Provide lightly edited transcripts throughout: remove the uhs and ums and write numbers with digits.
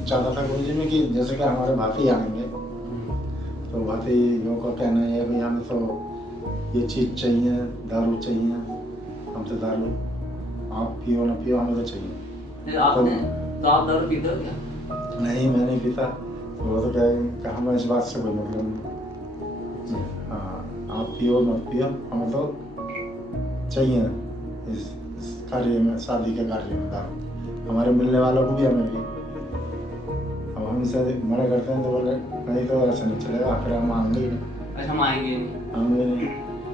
चाहता था गुरु जी में कि जैसे कि हमारे भाती आएंगे तो भातियों का कहना है भाई हमें तो ये चीज़ चाहिए, दारू चाहिए, हम तो दारू आप पियो ना पियो हमें तो चाहिए। तो आप दारू पीते हो क्या? नहीं, मैं नहीं पीता। वो तो क्या हमें इस बात से कोई मतलब नहीं। हाँ, आप पियो मत पियो हमें तो चाहिए इस कार्य में, शादी के कार्य में दारू, हमारे मिलने वालों को भी हमें भी। अब हमसे मना करते हैं तो बोले नहीं तो ऐसा नहीं चलेगा, फिर हम आएंगे ही नहीं। अच्छा, हम आएंगे नहीं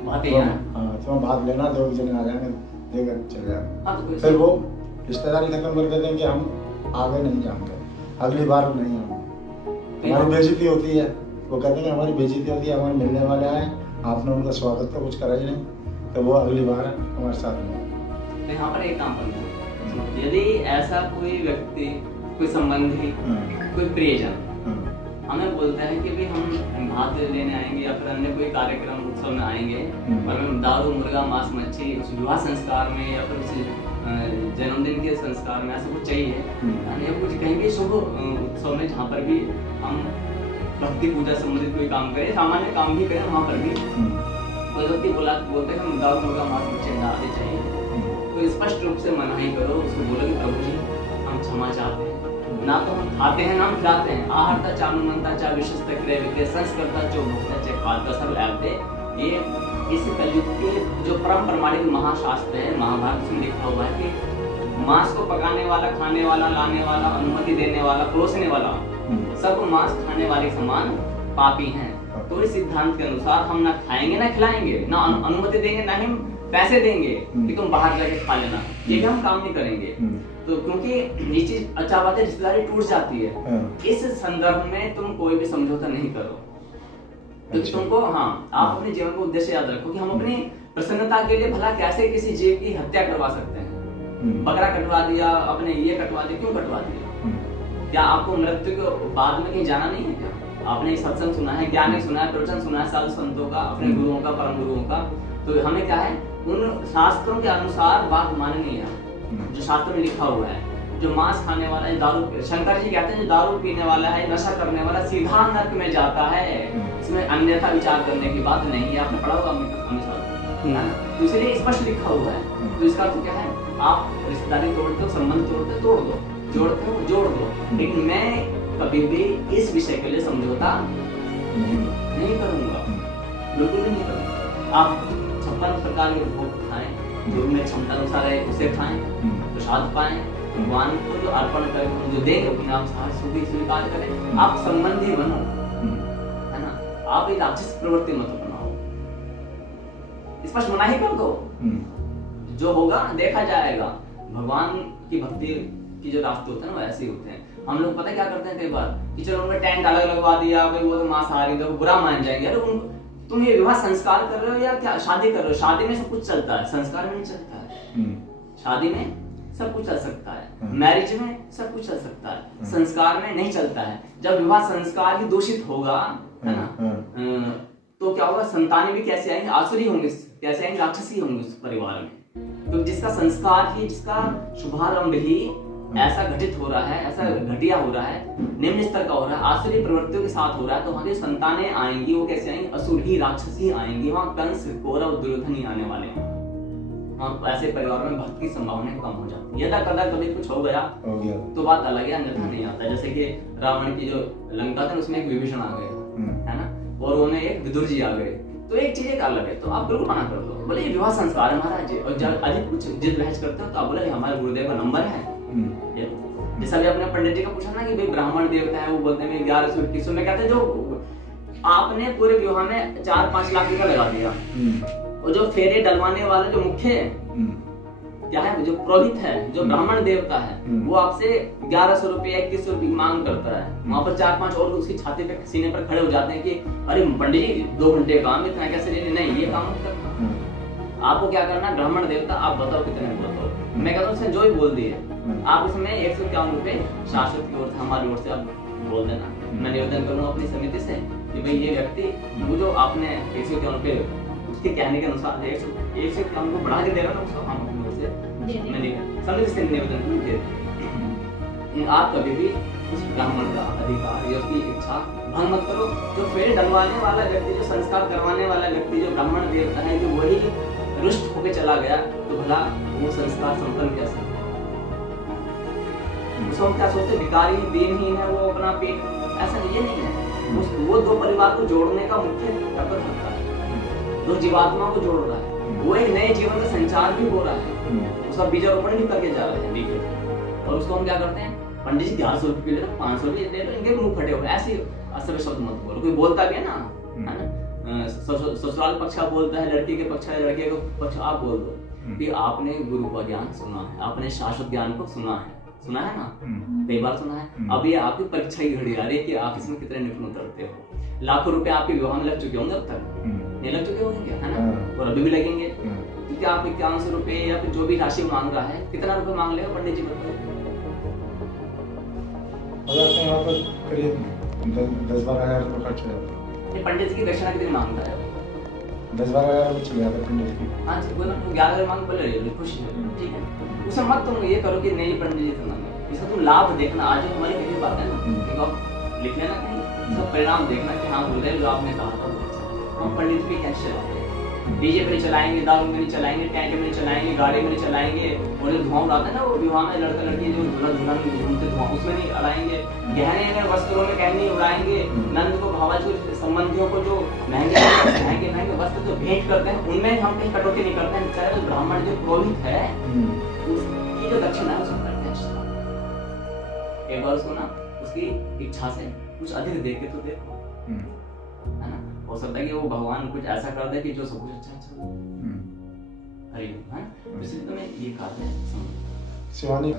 बात तो हाँ तो भाग लेना, 2 जने आ जाएंगे देकर चले जाएंगे। फिर वो रिश्तेदारी खत्म कर देते हैं कि हम आगे नहीं जाएंगे, अगली बार नहीं आएंगे, हमारी बेइज्जती होती है। वो कहते हैं हमारी बेइज्जती होती है, हमारे मिलने वाले आए, आपने उनका स्वागत तो कुछ करा ही नहीं, तो वो अगली बार हमारे साथ नहीं। तो यहाँ पर एक काम करें, यदि ऐसा कोई व्यक्ति, कोई संबंधी, कोई प्रियजन हमें बोलता है कि भाई हम भात लेने आएंगे या फिर अन्य कोई कार्यक्रम उत्सव में आएंगे और हमें दारू मुर्गा मांस मच्छी उस विवाह संस्कार में या फिर उस जन्मदिन के संस्कार में ऐसा कुछ चाहिए, या कुछ कहेंगे शुभ उत्सव में जहाँ पर भी हम भक्ति पूजा संबंधित कोई काम करें, सामान्य काम भी करें, वहाँ पर भी कोई व्यक्ति बोलते हैं हम दारू मुर्गा मांस मच्छी डालते चाहिए, तो स्पष्ट रूप से मनाही करो, उसको बोलो कि प्रभु जी हम क्षमा चाहते हैं, ना तो हम खाते हैं ना हम खिलाते हैं, आहारता चानुमंता चा विशिष्ट क्रिया विक्रिया संस्कृता जो भक्ता चे खाद का सब ऐपते। ये इस कलयुग के जो परम प्रमाणिक महाशास्त्र है, महाभारत में लिखा हुआ है कि मांस को पकाने वाला, खाने वाला, लाने वाला, अनुमति देने वाला, परोसने वाला सब मांस खाने वाले समान पापी हैं। तो इस सिद्धांत के अनुसार हम ना खाएंगे ना खिलाएंगे, ना अनुमति देंगे ना ही पैसे देंगे कि तुम बाहर जाके खा लेना, ये भी हम काम नहीं करेंगे। तो क्योंकि ये चीज अच्छा बात है, रिश्तेदारी टूट जाती है। इस संदर्भ में तुम कोई भी समझौता नहीं करो, क्योंकि तुमको आप अपने जीवन का उद्देश्य याद रखो कि हम अपनी प्रसन्नता के लिए भला कैसे किसी जीव की हत्या करवा सकते हैं। बकरा कटवा दिया, अपने ये कटवा दिया, क्यों कटवा दिया? क्या आपको मृत्यु के बाद में कहीं जाना नहीं है क्या? आपने सत्संग सुना है, ज्ञान सुना है, प्रवचन सुना है साधु संतों का, अपने गुरुओं का, परम गुरुओं का, तो हमें क्या है उन शास्त्रों के अनुसार बात माननी है जो शास्त्र में लिखा हुआ है। जो मांस खाने वाला है, दारू, शंकर जी कहते हैं जो दारू पीने वाला है, नशा करने वाला सीधा नरक में जाता है, इसमें अन्यथा विचार करने की बात नहीं है। आपने पढ़ा होगा हमेशा, तो इसलिए स्पष्ट लिखा हुआ है। तो इसका अर्थ क्या है, आप रिश्तेदारी तोड़ते हो, संबंध तोड़ते हो, तोड़ दो, जोड़ते हो जोड़ दो, लेकिन मैं कभी भी इस विषय के लिए समझौता नहीं करूंगा, बिल्कुल नहीं करूंगा। आप 56 प्रकार के भोग खाएं, जो में क्षमता अनुसार है उसे खाएं, प्रसाद पाएं, भगवान को जो अर्पण करें, जो देंगे अपने आप सुखी स्वीकार करें। आप संबंधी बनो, है ना, आप एक राक्षस प्रवृत्ति मत अपनाओ, स्पष्ट मनाही कर दो, जो होगा देखा जाएगा। भगवान की भक्ति की जो रास्ते होते हैं ना वैसे ही होते हैं। हम लोग पता क्या करते हैं कई बार कि चलो उन्होंने टेंट अलग लगवा दिया, भाई वो तो मांसाहारी, तो बुरा मान जाएंगे। अरे तुम ये विवाह संस्कार कर रहे हो या क्या शादी कर रहे हो? शादी में सब कुछ चलता है, संस्कार में नहीं चलता है। शादी में सब कुछ चल सकता है, मैरिज में सब कुछ चल सकता है, संस्कार में नहीं चलता है। जब विवाह संस्कार ही दूषित होगा, है ना, तो क्या होगा, संतानें भी कैसे आएंगे, आसुरी होंगे, कैसे आएंगे, राक्षसी होंगे उस परिवार में। तो जिसका संस्कार ही, जिसका शुभारंभ ही ऐसा घटित हो रहा है, ऐसा घटिया हो रहा है, निम्न स्तर का हो रहा है, आसुरी प्रवृत्तियों के साथ हो रहा है, तो वहां की संतानें आएंगी, वो कैसे आएंगी, असुरी राक्षसी आएंगी। वहां कंस, कौरव, दुर्योधन ही आने वाले हैं। ऐसे परिवार में भक्ति की संभावना कम हो जाती है। यदा कदा कभी कुछ हो गया तो बात अलग है, अन्यथा नहीं आता। जैसे कि रावण की जो लंका था उसमें एक विभीषण आ गया, है ना, और उन्हें एक विदुर जी आ गए, तो एक चीज एक अलग है, तो आप बिल्कुल मना कर दो, बोले ये विवाह संस्कार है महाराज जी। और जब अधिक कुछ जिद बहस करते हो तो आप बोले हमारे गुरुदेव का नंबर है। जैसा भी अपने पंडित जी का पूछा ना कि भाई ब्राह्मण देवता है, वो बोलते हैं 1121 में कहते हैं जो आपने पूरे विवाह में 4-5 लाख रुपया लगा दिया, और जो फेरे डलवाने वाले जो मुख्य क्या है, जो पुरोहित है, जो ब्राह्मण देवता है, वो आपसे 1100 रुपये 2100 रुपये मांग करता है। वहां पर 4-5 और उसकी छाती पे सीने पर खड़े हो जाते हैं कि अरे पंडित जी 2 घंटे काम इतना कैसे ले, नहीं ये काम मत करना। आपको क्या करना, ब्राह्मण देवता आप बताओ कितने बताओ, मैं कहता हूँ उसने जो ही बोल दिए आप उसमें 151 रुपये शाश्वत की ओर से, हमारी ओर से आप बोल देना। मैं निवेदन करूंगा अपनी समिति से कि भाई ये व्यक्ति वो जो आपने 151 रुपये उसके कहने के अनुसार 151 को बढ़ा के दे रहा ना, उसको हम अपनी ओर से मैंने समिति से निवेदन दे आप कभी भी उस ब्राह्मण का अधिकार या उसकी इच्छा भंग मत करो। जो फेरे डलवाने वाला व्यक्ति, जो संस्कार करवाने वाला व्यक्ति, जो ब्राह्मण देवता है, जो वही रुष्ट होकर चला गया, तो भला वो संस्कार संपन्न कैसे? उसको हम क्या सोचते, भिखारी दीनहीन है, वो अपना पेट, ऐसा ये नहीं है। वो दो परिवार को जोड़ने का मुख्य कर्तव्य रखता है, दो जीवात्मा को जोड़ रहा है, वो एक नए जीवन का संचार भी हो रहा है, उसका बीजारोपण भी करके जा रहा है, देखिए। और उसको हम क्या करते हैं, पंडित जी 1100 रुपये ले लो, 500 रुपये ले लो, इनके मुंह फटे हो, ऐसे असर शब्द मत बोलो। कोई बोलता भी है ना, है ना, ससुराल पक्ष का बोलता है, लड़की के पक्ष है, लड़के का पक्ष, आप बोल दो कि आपने गुरु का ज्ञान सुना है, आपने शाश्वत ज्ञान को सुना है ना, कई बार सुना है। अब ये आपकी परीक्षा की घड़ी आ रही है कि आप इसमें कितने निपुण उतरते हो। लाखों रुपए आपके विवाह में लग चुके होंगे, अब तक नहीं लग चुके होंगे, है ना, और अभी भी लगेंगे, क्योंकि आप 51 रुपए या फिर जो भी राशि मांग रहा है, कितना रुपए मांग लेगा पंडित जी बताओ? यहाँ पर करीब 10-12 हजार रुपये खर्च हो जाता है। पंडित जी की दक्षिणा कितनी मांगता है? 10-12 हजार रुपये चले जाते पंडित की। हाँ जी, बोला 11,000 मांग, बोले खुश है, ठीक है। उसे मत तुम ये करो कि नहीं पंडित जी तुम, इसका तुम लाभ देखना। आज हमारी कही बात है ना, आप लिख लेना कहीं, इसका परिणाम देखना कि हाँ बोले जो आपने कहा था वो। हम पंडित भी कैसे चलाते हैं, डीजे पे नहीं चलाएंगे, दारू में नहीं चलाएंगे, टेंट में नहीं चलाएंगे, गाड़ी में नहीं चलाएंगे, और जो धुआं उड़ाते हैं ना, वो विवाह में लड़का लड़की जो दुल्हन घूमते धुआं, उसमें नहीं उड़ाएंगे, गहने अगर वस्त्रों में कहीं नहीं उड़ाएंगे, नंद को भावज को संबंधियों को जो महंगे वस्त्र जो भेंट करते हैं, उनमें हम कहीं कटौती नहीं करते हैं। चाहे तो ब्राह्मण जो पुरोहित है, उसकी जो दक्षिणा है उसको करते हैं। एक बार उसको ना उसकी इच्छा से कुछ अधिक दे के तो देखो, है ना, हो सकता है कि वो भगवान कुछ ऐसा कर दे कि जो सब कुछ अच्छा हो। हरि ओम, है, इसलिए तुम्हें ये कार्य शिवानी